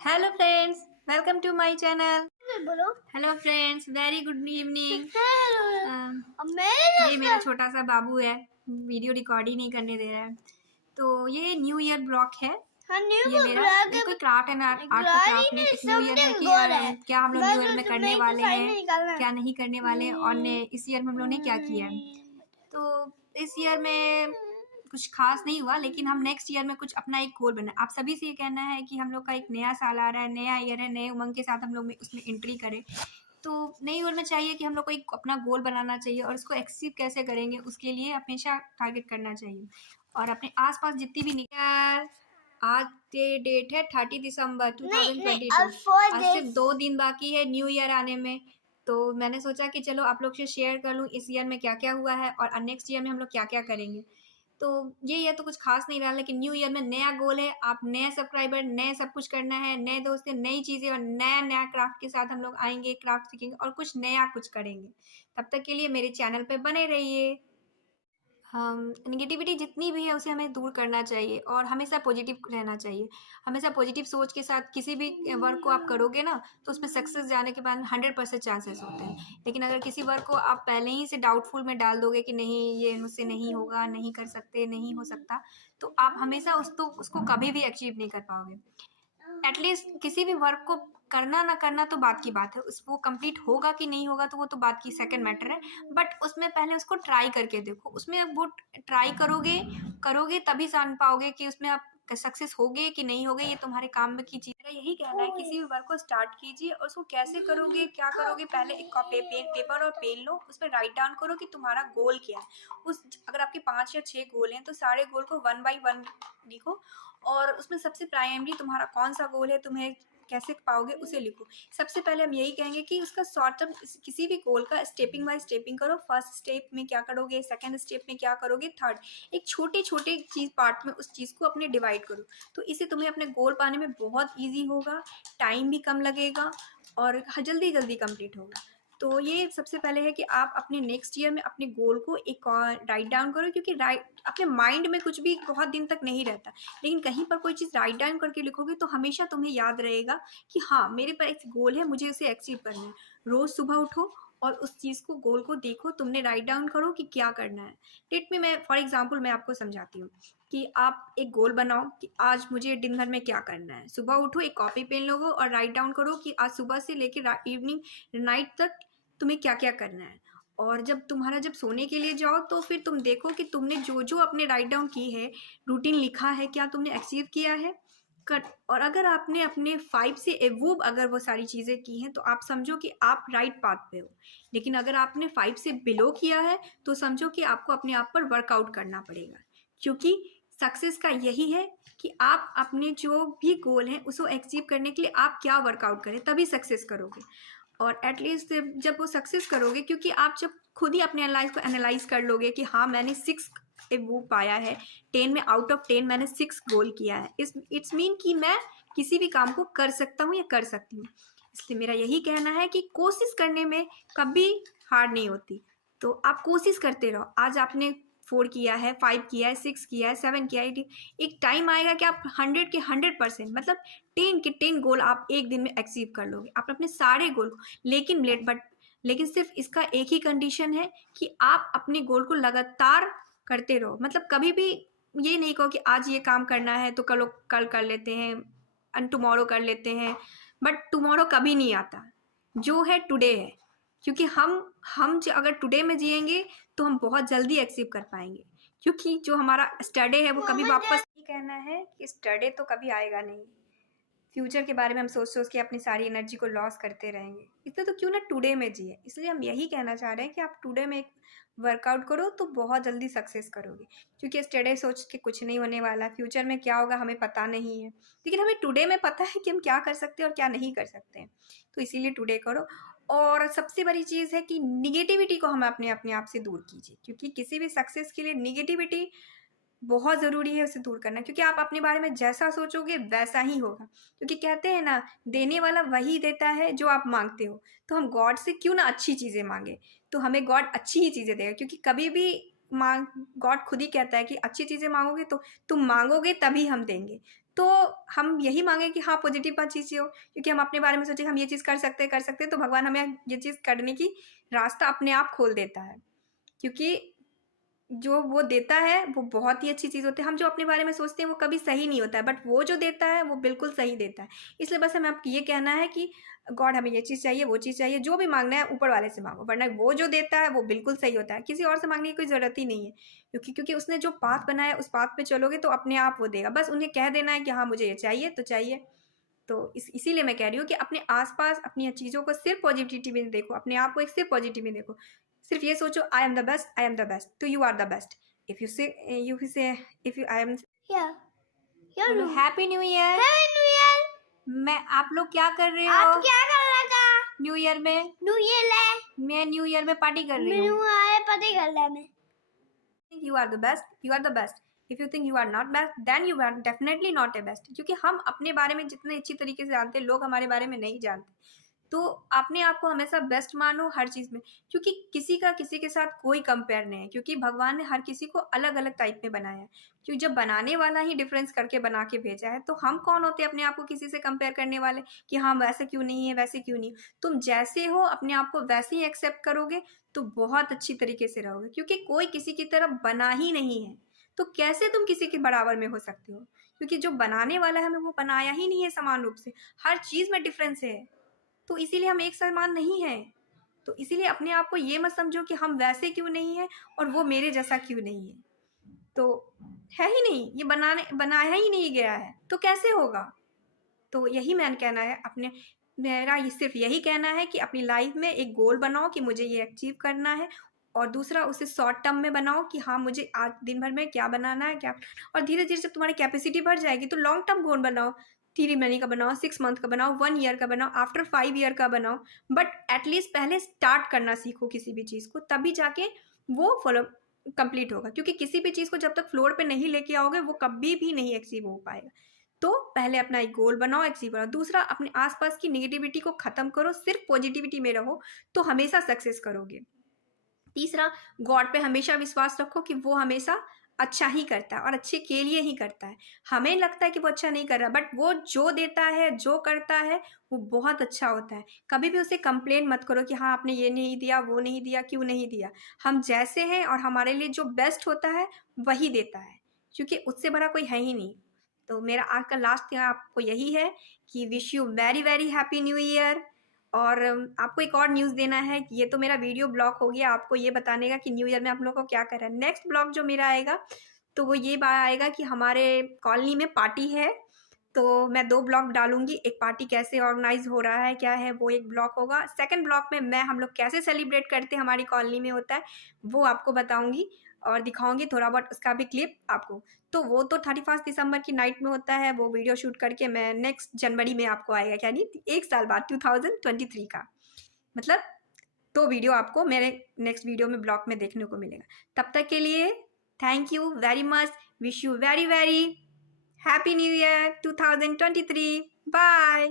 Hello friends, welcome to my channel. बोलो। Hello friends, very good evening. मेरे ये मेरा छोटा सा बाबू है, वीडियो रिकॉर्ड ही नहीं करने दे रहा है। तो ये न्यू ईयर ब्लॉग है। ये मेरा कोई क्राफ्ट एंड आर्ट का क्राफ्ट नहीं, एक न्यू ईयर है कि क्या हम लोग न्यू ईयर में करने वाले हैं, क्या नहीं करने वाले हैं, और इस ईयर में हम लोग ने क्या किया है। तो इस ईयर में कुछ खास नहीं हुआ, लेकिन हम नेक्स्ट ईयर में कुछ अपना एक गोल बना। आप सभी से ये कहना है कि हम लोग का एक नया साल आ रहा है, नया ईयर है, नए उमंग के साथ हम लोग उसमें एंट्री करें। तो नई ईयर में चाहिए कि हम लोग को एक अपना गोल बनाना चाहिए, और उसको एक्सीव कैसे करेंगे उसके लिए हमेशा टारगेट करना चाहिए। और अपने आसपास जितनी भी यार, आज ये डेट है 30 दिसंबर 2022। आज सिर्फ 2 दिन बाकी है न्यू ईयर आने में। तो मैंने सोचा कि चलो आप लोग से शेयर कर लूँ इस ईयर में क्या क्या हुआ है, और नेक्स्ट ईयर में हम लोग क्या क्या करेंगे। तो ये ईयर तो कुछ खास नहीं रहा, लेकिन न्यू ईयर में नया गोल है। आप नए सब्सक्राइबर, नए सब कुछ करना है, नए दोस्त, नई चीज़ें और नया नया क्राफ्ट के साथ हम लोग आएंगे, क्राफ्ट सीखेंगे और कुछ नया कुछ करेंगे। तब तक के लिए मेरे चैनल पे बने रहिए। हम नेगेटिविटी जितनी भी है उसे हमें दूर करना चाहिए और हमेशा पॉजिटिव रहना चाहिए। हमेशा पॉजिटिव सोच के साथ किसी भी वर्क को आप करोगे ना, तो उसमें सक्सेस जाने के बाद 100% चांसेस होते हैं। लेकिन अगर किसी वर्क को आप पहले ही से डाउटफुल में डाल दोगे कि नहीं ये मुझसे नहीं होगा, नहीं कर सकते, नहीं हो सकता, तो आप हमेशा उसको कभी भी अचीव नहीं कर पाओगे। एटलीस्ट किसी भी वर्क को करना ना करना तो बात की बात है, उस वो कंप्लीट होगा कि नहीं होगा तो वो तो बात की सेकंड मैटर है। बट उसमें पहले उसको ट्राई करके देखो। उसमें वो ट्राई करोगे करोगे तभी जान पाओगे कि उसमें आप सक्सेस होगे कि नहीं होगे। ये तुम्हारे काम की चीज है। यही कहना है, किसी भी वर्क को स्टार्ट कीजिए और उसको कैसे करोगे, क्या करोगे, पहले एक पेपर और पेन लो, उसमें राइट डाउन करो कि तुम्हारा गोल क्या है। उस अगर आपके 5 या 6 गोल हैं तो सारे गोल को 1 बाई 1 लिखो, और उसमें सबसे प्राइमरी तुम्हारा कौन सा गोल है, तुम्हें कैसे पाओगे उसे लिखो। सबसे पहले हम यही कहेंगे कि उसका शॉर्ट टर्म किसी भी गोल का स्टेपिंग बाय स्टेपिंग करो। फर्स्ट स्टेप में क्या करोगे, सेकंड स्टेप में क्या करोगे, थर्ड, एक छोटे छोटे चीज़ पार्ट में उस चीज़ को अपने डिवाइड करो। तो इससे तुम्हें अपने गोल पाने में बहुत ईजी होगा, टाइम भी कम लगेगा और जल्दी जल्दी कंप्लीट होगा। तो ये सबसे पहले है कि आप अपने नेक्स्ट ईयर में अपने गोल को एक राइट डाउन करो, क्योंकि अपने माइंड में कुछ भी बहुत दिन तक नहीं रहता, लेकिन कहीं पर कोई चीज़ राइट डाउन करके लिखोगे तो हमेशा तुम्हें याद रहेगा कि हाँ मेरे पास एक गोल है, मुझे उसे अचीव करना है। रोज़ सुबह उठो और उस चीज़ को, गोल को देखो, तुमने राइट डाउन करो कि क्या करना है। लेट में मैं फॉर एग्जाम्पल मैं आपको समझाती हूँ कि आप एक गोल बनाओ कि आज मुझे दिन भर में क्या करना है। सुबह उठो, एक कॉपी पेन लो और राइट डाउन करो कि आज सुबह से लेकर इवनिंग नाइट तक तुम्हें क्या क्या करना है। और जब सोने के लिए जाओ तो फिर तुम देखो कि तुमने जो जो अपने राइट डाउन की है, रूटीन लिखा है, क्या तुमने अचीव किया है। और अगर आपने अपने 5 से एवोव अगर वो सारी चीज़ें की हैं तो आप समझो कि आप राइट पाथ पे हो। लेकिन अगर आपने 5 से बिलो किया है तो समझो कि आपको अपने आप पर वर्कआउट करना पड़ेगा, क्योंकि सक्सेस का यही है कि आप अपने जो भी गोल हैं उसको अचीव करने के लिए आप क्या वर्कआउट करें, तभी सक्सेस करोगे। और एटलीस्ट जब वो सक्सेस करोगे, क्योंकि आप जब खुद ही अपने लाइफ को एनालाइज कर लोगे कि हाँ मैंने 6 वो पाया है, 10 में आउट ऑफ 10 मैंने 6 गोल किया है, इट्स मीन कि मैं किसी भी काम को कर सकता हूँ या कर सकती हूँ। इसलिए मेरा यही कहना है कि कोशिश करने में कभी हार नहीं होती। तो आप कोशिश करते रहो। आज आपने 4 किया है, 5 किया है, 6 किया है, 7 किया है, एक टाइम आएगा कि आप 100 के 100% मतलब 10 के 10 गोल आप एक दिन में अचीव कर लोगे, आप अपने सारे गोल को। लेकिन सिर्फ इसका एक ही कंडीशन है कि आप अपने गोल को लगातार करते रहो। मतलब कभी भी ये नहीं कहो कि आज ये काम करना है तो कल कर लेते हैं, टुमारो कर लेते हैं। बट टुमारो कभी नहीं आता, जो है टुडे है। क्योंकि अगर टुडे में जिएंगे तो हम बहुत जल्दी अचीव कर पाएंगे, क्योंकि जो हमारा स्टडे है वो कभी वापस नहीं। कहना है कि स्टडे तो कभी आएगा नहीं। फ्यूचर के बारे में हम सोच सोच के अपनी सारी एनर्जी को लॉस करते रहेंगे, इसलिए तो क्यों ना टुडे में जिए। इसलिए हम यही कहना चाह रहे हैं कि आप टुडे में वर्कआउट करो तो बहुत जल्दी सक्सेस करोगे, क्योंकि स्टडे सोच के कुछ नहीं होने वाला। फ्यूचर में क्या होगा हमें पता नहीं है, लेकिन हमें टुडे में पता है कि हम क्या कर सकते हैं और क्या नहीं कर सकते हैं। तो इसीलिए टुडे करो। और सबसे बड़ी चीज़ है कि निगेटिविटी को हम अपने अपने आप से दूर कीजिए, क्योंकि किसी भी सक्सेस के लिए निगेटिविटी बहुत ज़रूरी है उसे दूर करना, क्योंकि आप अपने बारे में जैसा सोचोगे वैसा ही होगा। क्योंकि कहते हैं ना, देने वाला वही देता है जो आप मांगते हो। तो हम गॉड से क्यों ना अच्छी चीज़ें मांगे, तो हमें गॉड अच्छी ही चीज़ें देगा। क्योंकि कभी भी गॉड खुद ही कहता है कि अच्छी चीज़ें मांगोगे तो तुम मांगोगे तभी हम देंगे। तो हम यही मांगे कि हाँ पॉजिटिव बात चीज़ हो, क्योंकि हम अपने बारे में सोचे हम ये चीज़ कर सकते हैं, तो भगवान हमें ये चीज़ करने की रास्ता अपने आप खोल देता है, क्योंकि जो वो देता है वो बहुत ही अच्छी चीज़ होती है। हम जो अपने बारे में सोचते हैं वो कभी सही नहीं होता है, बट वो जो देता है वो बिल्कुल सही देता है। इसलिए बस हमें आपको ये कहना है कि गॉड हमें ये चीज़ चाहिए, वो चीज़ चाहिए, जो भी मांगना है ऊपर वाले से मांगो, वरना वो जो देता है वो बिल्कुल सही होता है। किसी और से मांगने की कोई ज़रूरत ही नहीं है, क्योंकि उसने जो पाथ बनाया उस पाथ पे चलोगे तो अपने आप वो देगा। बस उन्हें कह देना है कि हाँ मुझे ये चाहिए तो चाहिए। तो इसीलिए मैं कह रही हूँ कि अपने आस-पास अपनी चीज़ों को सिर्फ़ पॉजिटिविटी में देखो, अपने आप को एक सिर्फ़ पॉजिटिव में देखो। सिर्फ़ ये सोचो I am the best, I am the best, तो you are the best. If you say if you I am Yeah. बोलो happy new year. Happy New Year. मैं आप लोग क्या कर रहे हो? आप क्या कर रहा था? न्यू ईयर में न्यू ईयर ले। मैं न्यू ईयर में पार्टी कर रही हूँ। न्यू ईयर पार्टी कर रहा मैं। You are the best, you are the best. If you think you are not best, then you are definitely not a best. क्योंकि हम अपने बारे में जितने अच्छी तरीके से जानते हैं, लोग हमारे बारे में नहीं जानते। तो अपने आप को हमेशा बेस्ट मानो हर चीज़ में, क्योंकि किसी का किसी के साथ कोई कंपेयर नहीं है, क्योंकि भगवान ने हर किसी को अलग अलग टाइप में बनाया है। क्योंकि जब बनाने वाला ही डिफरेंस करके बना के भेजा है, तो हम कौन होते हैं अपने आप को किसी से कंपेयर करने वाले कि हाँ वैसे क्यों नहीं है, वैसे क्यों नहीं। तुम जैसे हो अपने आप को वैसे ही एक्सेप्ट करोगे तो बहुत अच्छी तरीके से रहोगे, क्योंकि कोई किसी की तरह बना ही नहीं है, तो कैसे तुम किसी के बराबर में हो सकते हो, क्योंकि जो बनाने वाला है हमें वो बनाया ही नहीं है समान रूप से, हर चीज़ में डिफरेंस है। तो इसीलिए हम एक समान नहीं हैं। तो इसीलिए अपने आप को ये मत समझो कि हम वैसे क्यों नहीं हैं और वो मेरे जैसा क्यों नहीं है। तो है ही नहीं, ये बनाया ही नहीं गया है, तो कैसे होगा। तो यही मैंने कहना है अपने, मेरा ये सिर्फ यही कहना है कि अपनी लाइफ में एक गोल बनाओ कि मुझे ये अचीव करना है, और दूसरा उसे शॉर्ट टर्म में बनाओ कि हाँ मुझे आज दिन भर में क्या बनाना है क्या, और धीरे धीरे जब तुम्हारी कैपेसिटी बढ़ जाएगी तो लॉन्ग टर्म गोल बनाओ, 3 महीने का बनाओ, 6 मंथ का बनाओ, 1 ईयर का बनाओ, आफ्टर 5 ईयर का बनाओ, बट एटलीस्ट पहले स्टार्ट करना सीखो किसी भी चीज़ को, तभी जाके वो फॉलो कंप्लीट होगा। क्योंकि किसी भी चीज़ को जब तक फ्लोर पे नहीं लेके आओगे वो कभी भी नहीं अचीव हो पाएगा। तो पहले अपना एक गोल बनाओ, अचीव बनाओ। दूसरा, अपने आसपास की नेगेटिविटी को ख़त्म करो, सिर्फ पॉजिटिविटी में रहो, तो हमेशा सक्सेस करोगे। तीसरा, गॉड पे हमेशा विश्वास रखो कि वो हमेशा अच्छा ही करता है और अच्छे के लिए ही करता है। हमें लगता है कि वो अच्छा नहीं कर रहा, बट वो जो देता है, जो करता है, वो बहुत अच्छा होता है। कभी भी उसे कंप्लेन मत करो कि हाँ आपने ये नहीं दिया, वो नहीं दिया, क्यों नहीं दिया। हम जैसे हैं और हमारे लिए जो बेस्ट होता है वही देता है, क्योंकि उससे बड़ा कोई है ही नहीं। तो मेरा आज का लास्ट आपको यही है कि wish you very very happy new year. और आपको एक और न्यूज़ देना है कि ये तो मेरा वीडियो ब्लॉग हो गया, आपको ये बताने का कि न्यू ईयर में आप लोगों को क्या करना है। नेक्स्ट ब्लॉग जो मेरा आएगा तो वो ये बात आएगा कि हमारे कॉलोनी में पार्टी है, तो मैं 2 ब्लॉग डालूँगी। एक पार्टी कैसे ऑर्गेनाइज़ हो रहा है, क्या है, वो एक ब्लॉग होगा। सेकंड ब्लॉग में मैं हम लोग कैसे सेलिब्रेट करते हैं, हमारी कॉलोनी में होता है, वो आपको बताऊँगी और दिखाऊँगी थोड़ा बहुत उसका भी क्लिप आपको। तो वो तो 31 दिसंबर की नाइट में होता है, वो वीडियो शूट करके मैं नेक्स्ट जनवरी में आपको आएगा, यानी 1 साल बाद 2023 का। मतलब 2 वीडियो आपको मेरे नेक्स्ट वीडियो में ब्लॉग में देखने को मिलेगा। तब तक के लिए thank you very much. Wish you very very happy new year 2023। Bye.